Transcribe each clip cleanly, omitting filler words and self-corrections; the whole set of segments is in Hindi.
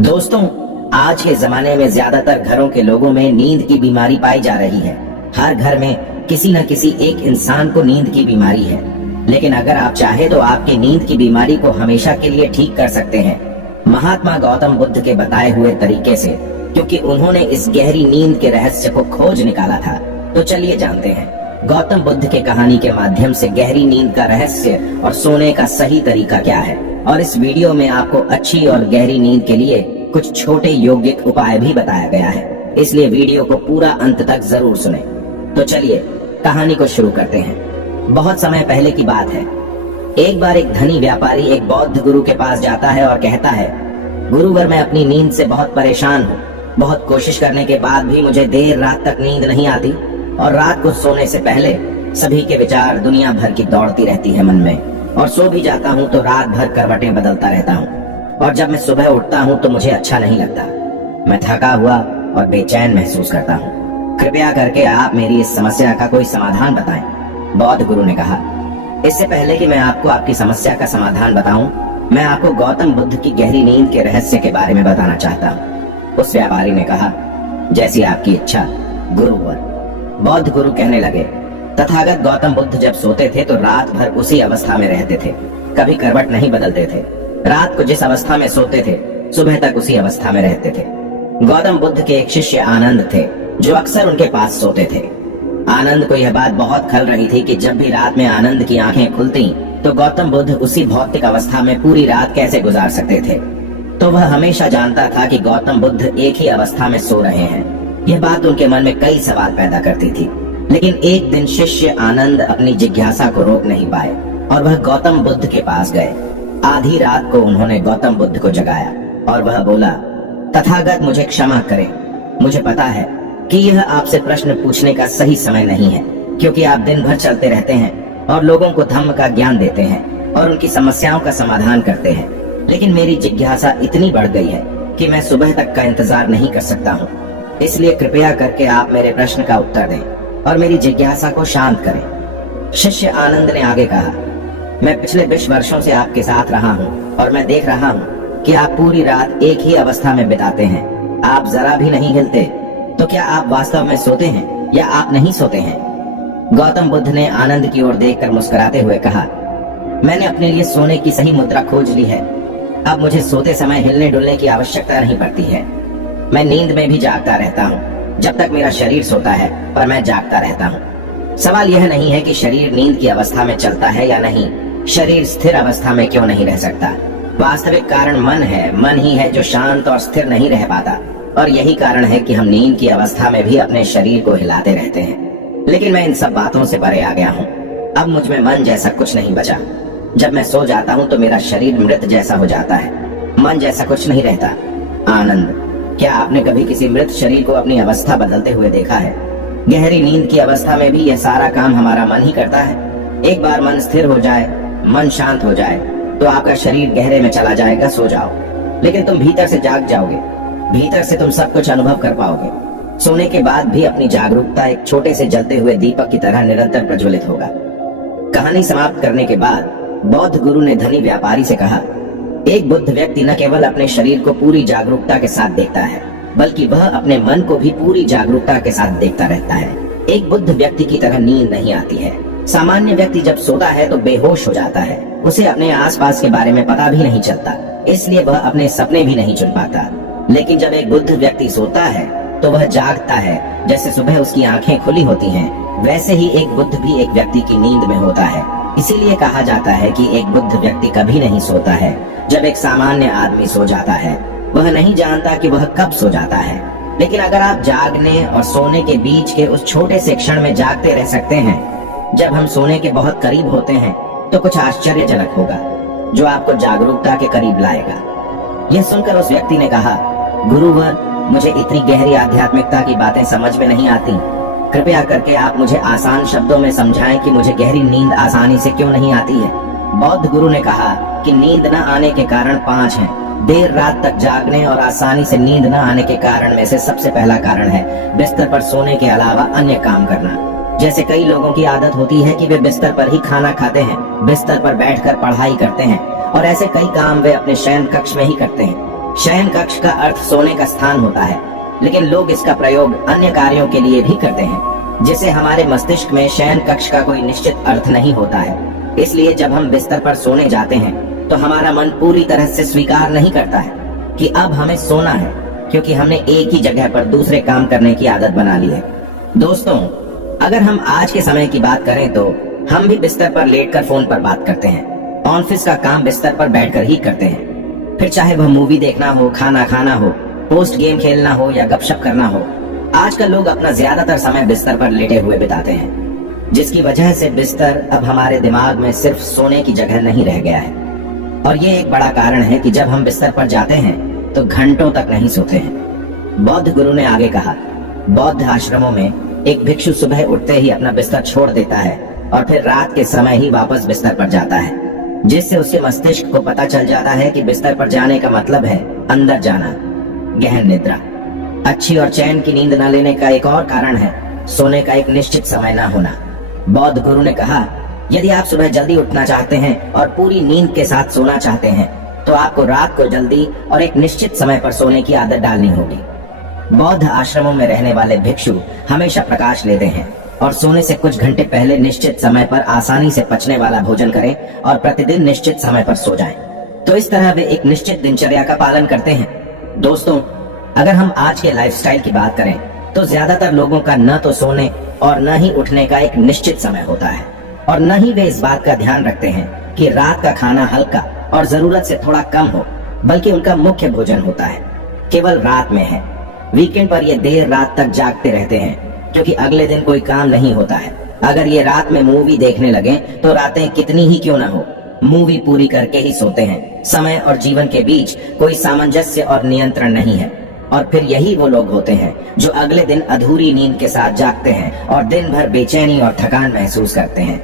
दोस्तों, आज के जमाने में ज्यादातर घरों के लोगों में नींद की बीमारी पाई जा रही है। हर घर में किसी न किसी एक इंसान को नींद की बीमारी है। लेकिन अगर आप चाहे तो आपकी नींद की बीमारी को हमेशा के लिए ठीक कर सकते हैं, महात्मा गौतम बुद्ध के बताए हुए तरीके से, क्योंकि उन्होंने इस गहरी नींद के रहस्य को खोज निकाला था। तो चलिए जानते हैं गौतम बुद्ध के कहानी के माध्यम से गहरी नींद का रहस्य और सोने का सही तरीका क्या है। और इस वीडियो में आपको अच्छी और गहरी नींद के लिए कुछ छोटे यौगिक उपाय भी बताया गया है, इसलिए वीडियो को पूरा अंत तक जरूर सुने। तो चलिए कहानी को शुरू करते हैं। बहुत समय पहले की बात है। एक बार एक धनी व्यापारी एक बौद्ध गुरु के पास जाता है और कहता है, गुरुवर, मैं अपनी नींद से बहुत परेशान हूँ। बहुत कोशिश करने के बाद भी मुझे देर रात तक नींद नहीं आती और रात को सोने से पहले सभी के विचार दुनिया भर की दौड़ती रहती है मन में, और सो भी जाता हूँ तो रात भर करवटें बदलता रहता हूँ, और जब मैं सुबह उठता हूँ तो मुझे अच्छा नहीं लगता। मैं थका हुआ और बेचैन महसूस करता हूँ। कृपया करके आप मेरी इस समस्या का कोई समाधान बताएं। बौद्ध गुरु ने कहा, इससे पहले कि मैं आपको आपकी समस्या का समाधान बताऊं, मैं आपको गौतम बुद्ध की गहरी नींद के रहस्य के बारे में बताना चाहता हूँ। उस व्यापारी ने कहा, जैसी आपकी इच्छा गुरुवर। बौद्ध गुरु कहने लगे, तथागत गौतम बुद्ध जब सोते थे तो रात भर उसी अवस्था में रहते थे, कभी करवट नहीं बदलते थे। रात को जिस अवस्था में सोते थे सुबह तक उसी अवस्था में रहते थे। गौतम बुद्ध के एक शिष्य आनंद थे जो अक्सर उनके पास सोते थे। आनंद को यह बात बहुत खल रही थी कि जब भी रात में आनंद की आंखें खुलती तो गौतम बुद्ध उसी भौतिक अवस्था में पूरी रात कैसे गुजार सकते थे। तो वह हमेशा जानता था कि गौतम बुद्ध एक ही अवस्था में सो रहे हैं। यह बात उनके मन में कई सवाल पैदा करती थी। लेकिन एक दिन शिष्य आनंद अपनी जिज्ञासा को रोक नहीं पाए और वह गौतम बुद्ध के पास गए। आधी रात को उन्होंने गौतम बुद्ध को जगाया और वह बोला, तथागत मुझे क्षमा करें। मुझे पता है कि यह आपसे प्रश्न पूछने का सही समय नहीं है, क्योंकि आप दिन भर चलते रहते हैं और लोगों को धम्म का ज्ञान देते हैं और उनकी समस्याओं का समाधान करते हैं। लेकिन मेरी जिज्ञासा इतनी बढ़ गई है कि मैं सुबह तक का इंतजार नहीं कर सकता हूँ। इसलिए कृपया करके आप मेरे प्रश्न का उत्तर दें और मेरी जिज्ञासा को शांत करें। शिष्य आनंद ने आगे कहा, मैं पिछले 20 वर्षों से आपके साथ रहा हूँ और मैं देख रहा हूँ कि आप पूरी रात एक ही अवस्था में बिताते हैं। आप जरा भी नहीं हिलते। तो क्या आप वास्तव में सोते हैं या आप नहीं सोते हैं? गौतम बुद्ध ने आनंद की ओर देखकर मुस्कुराते हुए कहा, मैंने अपने लिए सोने की सही मुद्रा खोज ली है। अब मुझे सोते समय हिलने डुलने की आवश्यकता नहीं पड़ती है। मैं नींद में भी जागता रहता हूँ। जब तक मेरा शरीर सोता है पर मैं जागता रहता हूँ। सवाल यह नहीं है कि शरीर नींद की अवस्था में चलता है या नहीं, शरीर स्थिर अवस्था में क्यों नहीं रह सकता। वास्तविक कारण मन है। मन ही है जो शांत और स्थिर नहीं रह पाता, और यही कारण है कि हम नींद की अवस्था में भी अपने शरीर को हिलाते रहते हैं। लेकिन मैं इन सब बातों से परे आ गया हूँ। अब मुझ में मन जैसा कुछ नहीं बचा। जब मैं सो जाता हूँ तो मेरा शरीर मृत जैसा हो जाता है, मन जैसा कुछ नहीं रहता। आनंद, क्या आपने कभी किसी मृत शरीर को अपनी अवस्था बदलते हुए देखा है? गहरी नींद की अवस्था में भी यह सारा काम हमारा मन ही करता है। एक बार मन स्थिर हो जाए, मन शांत हो जाए तो आपका शरीर गहरे में चला जाएगा। सो जाओ, लेकिन तुम भीतर से जाग जाओगे। भीतर से तुम सब कुछ अनुभव कर पाओगे। सोने के बाद भी अपनी जागरूकता एक छोटे से जलते हुए दीपक की तरह निरंतर प्रज्वलित होगा। कहानी समाप्त करने के बाद बौद्ध गुरु ने धनी व्यापारी से कहा, एक बुद्ध व्यक्ति न केवल अपने शरीर को पूरी जागरूकता के साथ देखता है, बल्कि वह अपने मन को भी पूरी जागरूकता के साथ देखता रहता है। एक बुद्ध व्यक्ति की तरह नींद नहीं आती है। सामान्य व्यक्ति जब सोता है तो बेहोश हो जाता है। उसे अपने आसपास के बारे में पता भी नहीं चलता, इसलिए वह अपने सपने भी नहीं चुन पाता। लेकिन जब एक बुद्ध व्यक्ति सोता है तो वह जागता है। जैसे सुबह उसकी आंखें खुली होती हैं, वैसे ही एक बुद्ध भी एक व्यक्ति की नींद में होता है। इसीलिए कहा जाता है कि एक बुद्ध व्यक्ति कभी नहीं सोता है। जब एक सामान्य आदमी सो जाता है, वह नहीं जानता कि वह कब सो जाता है। लेकिन अगर आप जागने और सोने के बीच के उस छोटे से क्षण में जागते रह सकते हैं, जब हम सोने के बहुत करीब होते हैं, तो कुछ आश्चर्यजनक होगा जो आपको जागरूकता के करीब लाएगा। यह सुनकर उस व्यक्ति ने कहा, गुरुवर, मुझे इतनी गहरी आध्यात्मिकता की बातें समझ में नहीं आती। कृपया करके आप मुझे आसान शब्दों में समझाएं कि मुझे गहरी नींद आसानी से क्यों नहीं आती है। बौद्ध गुरु ने कहा कि नींद न आने के कारण 5 हैं। देर रात तक जागने और आसानी से नींद न आने के कारण में से सबसे पहला कारण है बिस्तर पर सोने के अलावा अन्य काम करना। जैसे कई लोगों की आदत होती है कि वे बिस्तर पर ही खाना खाते हैं, बिस्तर पर बैठकर पढ़ाई करते हैं और ऐसे कई काम वे अपने शयन कक्ष में ही करते हैं। शयन कक्ष का अर्थ सोने का स्थान होता है, लेकिन लोग इसका प्रयोग अन्य कार्यों के लिए भी करते हैं, जिससे हमारे मस्तिष्क में शयन कक्ष का कोई निश्चित अर्थ नहीं होता है। इसलिए जब हम बिस्तर पर सोने जाते हैं तो हमारा मन पूरी तरह से स्वीकार नहीं करता है कि अब हमें सोना है, क्योंकि हमने एक ही जगह पर दूसरे काम करने की आदत बना ली है। दोस्तों, अगर हम आज के समय की बात करें तो हम भी बिस्तर पर लेटकर फोन पर बात करते हैं। ऑफिस का काम बिस्तर पर बैठकर ही करते हैं, फिर चाहे वह मूवी देखना हो, खाना खाना हो, पोस्ट गेम खेलना हो या गपशप करना हो। आजकल लोग अपना ज्यादातर समय बिस्तर पर लेटे हुए बिताते हैं, जिसकी वजह से बिस्तर अब हमारे दिमाग में सिर्फ सोने की जगह नहीं रह गया है। और ये एक बड़ा कारण है कि जब हम बिस्तर पर जाते हैं तो घंटों तक नहीं सोते हैं। बौद्ध गुरु ने आगे कहा, बौद्ध आश्रमों में एक भिक्षु सुबह उठते ही अपना बिस्तर छोड़ देता है और फिर रात के समय ही वापस बिस्तर पर जाता है, जिससे उसके मस्तिष्क को पता चल जाता है कि बिस्तर पर जाने का मतलब है अंदर जाना, गहन निद्रा। अच्छी और चैन की नींद न लेने का एक और कारण है सोने का एक निश्चित समय न होना। बौद्ध गुरु ने कहा, यदि आप सुबह जल्दी उठना चाहते हैं और पूरी नींद के साथ सोना चाहते हैं तो आपको रात को जल्दी और एक निश्चित समय पर सोने की आदत डालनी होगी। बौद्ध आश्रमों में रहने वाले भिक्षु हमेशा प्रकाश लेते हैं और सोने से कुछ घंटे पहले निश्चित समय पर आसानी से पचने वाला भोजन करें और प्रतिदिन निश्चित समय पर सो जाएं। तो इस तरह वे एक निश्चित दिनचर्या का पालन करते हैं। दोस्तों, अगर हम आज के लाइफस्टाइल की बात करें तो ज्यादातर लोगों का न तो सोने और न ही उठने का एक निश्चित समय होता है, और न ही वे इस बात का ध्यान रखते हैं कि रात का खाना हल्का और जरूरत से थोड़ा कम हो, बल्कि उनका मुख्य भोजन होता है केवल रात में है। वीकेंड पर ये देर रात तक जागते रहते हैं क्योंकि अगले दिन कोई काम नहीं होता है। अगर ये रात में मूवी देखने लगे तो रातें कितनी ही क्यों न हो, मूवी पूरी करके ही सोते हैं। समय और जीवन के बीच कोई सामंजस्य और नियंत्रण नहीं है। और फिर यही वो लोग होते हैं जो अगले दिन अधूरी नींद के साथ जागते हैं और दिन भर बेचैनी और थकान महसूस करते हैं।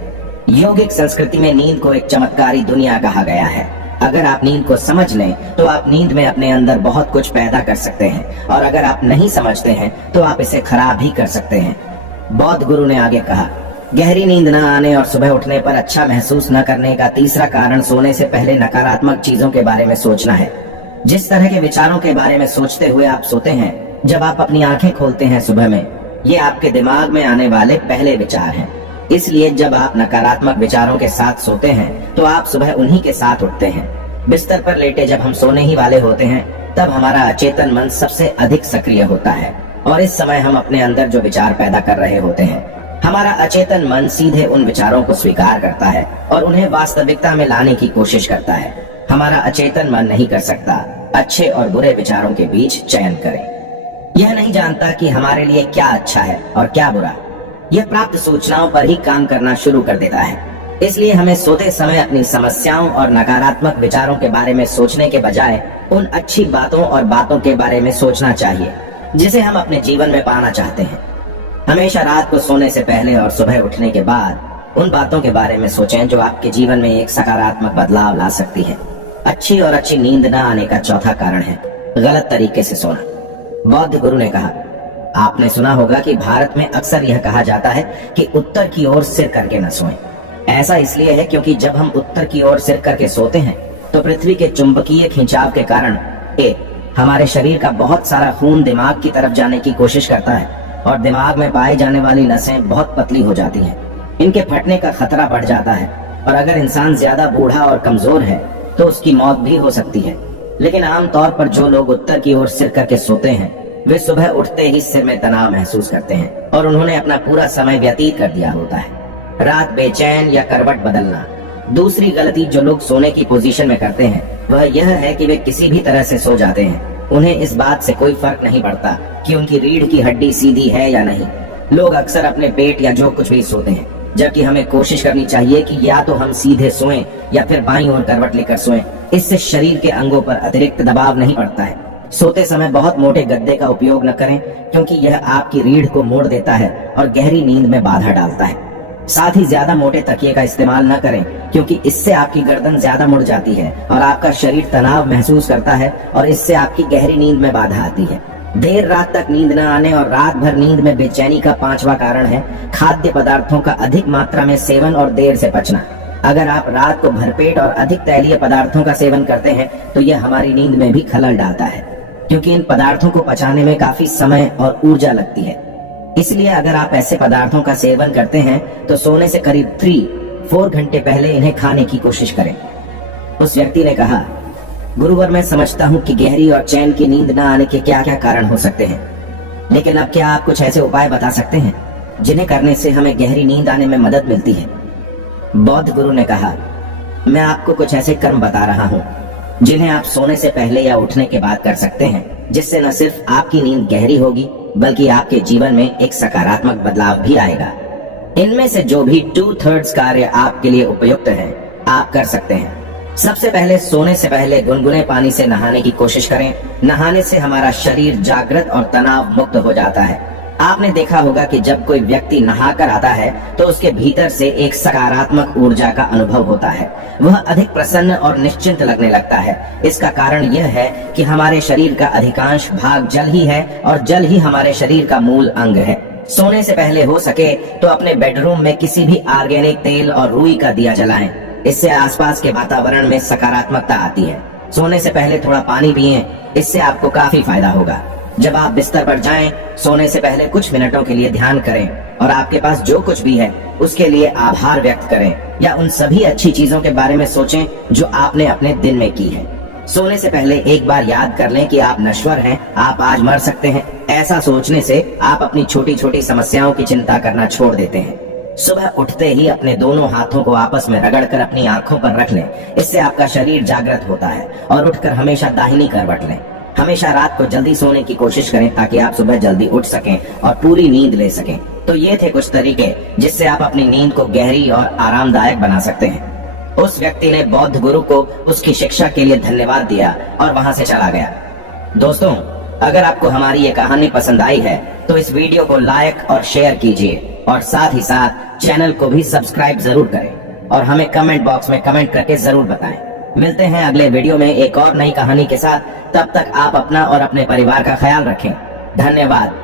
योगिक संस्कृति में नींद को एक चमत्कारी दुनिया कहा गया है। अगर आप नींद को समझ लें तो आप नींद में अपने अंदर बहुत कुछ पैदा कर सकते हैं, और अगर आप नहीं समझते हैं तो आप इसे खराब भी कर सकते हैं। बौद्ध गुरु ने आगे कहा, गहरी नींद न आने और सुबह उठने पर अच्छा महसूस न करने का तीसरा कारण सोने से पहले नकारात्मक चीजों के बारे में सोचना है। जिस तरह के विचारों के बारे में सोचते हुए आप सोते हैं, जब आप अपनी आंखें खोलते हैं सुबह में, ये आपके दिमाग में आने वाले पहले विचार हैं। इसलिए जब आप नकारात्मक विचारों के साथ सोते हैं तो आप सुबह उन्हीं के साथ उठते हैं। बिस्तर पर लेटे जब हम सोने ही वाले होते हैं तब हमारा अचेतन मन सबसे अधिक सक्रिय होता है, और इस समय हम अपने अंदर जो विचार पैदा कर रहे होते हैं, हमारा अचेतन मन सीधे उन विचारों को स्वीकार करता है और उन्हें वास्तविकता में लाने की कोशिश करता है। हमारा अचेतन मन नहीं कर सकता अच्छे और बुरे विचारों के बीच चयन करें। यह नहीं जानता कि हमारे लिए क्या अच्छा है और क्या बुरा। यह प्राप्त सूचनाओं पर ही काम करना शुरू कर देता है। इसलिए हमें सोते समय अपनी समस्याओं और नकारात्मक विचारों के बारे में सोचने के बजाय उन अच्छी बातों और बातों के बारे में सोचना चाहिए जिसे हम अपने जीवन में पाना चाहते हैं। हमेशा रात को सोने से पहले और सुबह उठने के बाद उन बातों के बारे में सोचें जो आपके जीवन में एक सकारात्मक बदलाव ला सकती है। अच्छी और अच्छी नींद न आने का चौथा कारण है गलत तरीके से सोना। बौद्ध गुरु ने कहा, आपने सुना होगा कि भारत में अक्सर यह कहा जाता है कि उत्तर की ओर सिर करके न सोएं। ऐसा इसलिए है क्योंकि जब हम उत्तर की ओर सिर करके सोते हैं तो पृथ्वी के चुंबकीय खिंचाव के कारण हमारे शरीर का बहुत सारा खून दिमाग की तरफ जाने की कोशिश करता है, और दिमाग में पाई जाने वाली नसें बहुत पतली हो जाती हैं। इनके फटने का खतरा बढ़ जाता है, और अगर इंसान ज्यादा बूढ़ा और कमजोर है तो उसकी मौत भी हो सकती है। लेकिन आमतौर पर जो लोग उत्तर की ओर सिर करके सोते हैं वे सुबह उठते ही सिर में तनाव महसूस करते हैं और उन्होंने अपना पूरा समय व्यतीत कर दिया होता है। रात बेचैन या करवट बदलना। दूसरी गलती जो लोग सोने की पोजीशन में करते हैं वह यह है कि वे किसी भी तरह से सो जाते हैं। उन्हें इस बात से कोई फर्क नहीं पड़ता कि उनकी रीढ़ की हड्डी सीधी है या नहीं। लोग अक्सर अपने पेट या जो कुछ भी सोते हैं, जबकि हमें कोशिश करनी चाहिए कि या तो हम सीधे सोएं या फिर बाईं ओर करवट लेकर सोएं। इससे शरीर के अंगों पर अतिरिक्त दबाव नहीं पड़ता है। सोते समय बहुत मोटे गद्दे का उपयोग न करें क्योंकि यह आपकी रीढ़ को मोड़ देता है और गहरी नींद में बाधा डालता है। साथ ही ज्यादा मोटे तकिए का इस्तेमाल न करें क्योंकि इससे आपकी गर्दन ज्यादा मुड़ जाती है और आपका शरीर तनाव महसूस करता है और इससे आपकी गहरी नींद में बाधा आती है। देर रात तक नींद न आने और रात भर नींद में बेचैनी का पांचवा कारण है खाद्य पदार्थों का अधिक मात्रा में सेवन और देर से पचना। अगर आप रात को भरपेट और अधिक तैलीय पदार्थों का सेवन करते हैं तो यह हमारी नींद में भी खलल डालता है, क्योंकि इन पदार्थों को पचाने में काफी समय और ऊर्जा लगती है। इसलिए अगर आप ऐसे पदार्थों का सेवन करते हैं तो सोने से करीब 3-4 घंटे पहले इन्हें खाने की कोशिश करें। उस व्यक्ति ने कहा, गुरुवर, मैं समझता हूँ कि गहरी और चैन की नींद न आने के क्या क्या कारण हो सकते हैं, लेकिन अब क्या आप कुछ ऐसे उपाय बता सकते हैं जिन्हें करने से हमें गहरी नींद आने में मदद मिलती है? बौद्ध गुरु ने कहा, मैं आपको कुछ ऐसे कर्म बता रहा हूँ जिन्हें आप सोने से पहले या उठने के बाद कर सकते हैं, जिससे न सिर्फ आपकी नींद गहरी होगी बल्कि आपके जीवन में एक सकारात्मक बदलाव भी आएगा। इनमें से जो भी 2/3 कार्य आपके लिए उपयुक्त है आप कर सकते हैं। सबसे पहले सोने से पहले गुनगुने पानी से नहाने की कोशिश करें। नहाने से हमारा शरीर जागृत और तनाव मुक्त हो जाता है। आपने देखा होगा कि जब कोई व्यक्ति नहाकर आता है तो उसके भीतर से एक सकारात्मक ऊर्जा का अनुभव होता है। वह अधिक प्रसन्न और निश्चिंत लगने लगता है। इसका कारण यह है कि हमारे शरीर का अधिकांश भाग जल ही है और जल ही हमारे शरीर का मूल अंग है। सोने से पहले हो सके तो अपने बेडरूम में किसी भी ऑर्गेनिक तेल और रुई का दिया जलाएं। इससे आसपास के वातावरण में सकारात्मकता आती है। सोने से पहले थोड़ा पानी पिएं, इससे आपको काफी फायदा होगा। जब आप बिस्तर पर जाएं, सोने से पहले कुछ मिनटों के लिए ध्यान करें और आपके पास जो कुछ भी है उसके लिए आभार व्यक्त करें या उन सभी अच्छी चीजों के बारे में सोचें जो आपने अपने दिन में की है। सोने से पहले एक बार याद कर लें कि आप नश्वर हैं, आप आज मर सकते हैं। ऐसा सोचने से आप अपनी छोटी छोटी समस्याओं की चिंता करना छोड़ देते हैं। सुबह उठते ही अपने दोनों हाथों को आपस में रगड़कर अपनी आंखों पर रख लें। इससे आपका शरीर जागृत होता है। और उठकर हमेशा दाहिनी करवट लें। हमेशा रात को जल्दी सोने की कोशिश करें ताकि आप सुबह जल्दी उठ सकें और पूरी नींद ले सकें। तो ये थे कुछ तरीके जिससे आप अपनी नींद को गहरी और आरामदायक बना सकते हैं। उस व्यक्ति ने बौद्ध गुरु को उसकी शिक्षा के लिए धन्यवाद दिया और वहां से चला गया। दोस्तों, अगर आपको हमारी ये कहानी पसंद आई है तो इस वीडियो को लाइक और शेयर कीजिए और साथ ही साथ चैनल को भी सब्सक्राइब जरूर करें और हमें कमेंट बॉक्स में कमेंट करके जरूर बताएं। मिलते हैं अगले वीडियो में एक और नई कहानी के साथ। तब तक आप अपना और अपने परिवार का ख्याल रखें। धन्यवाद।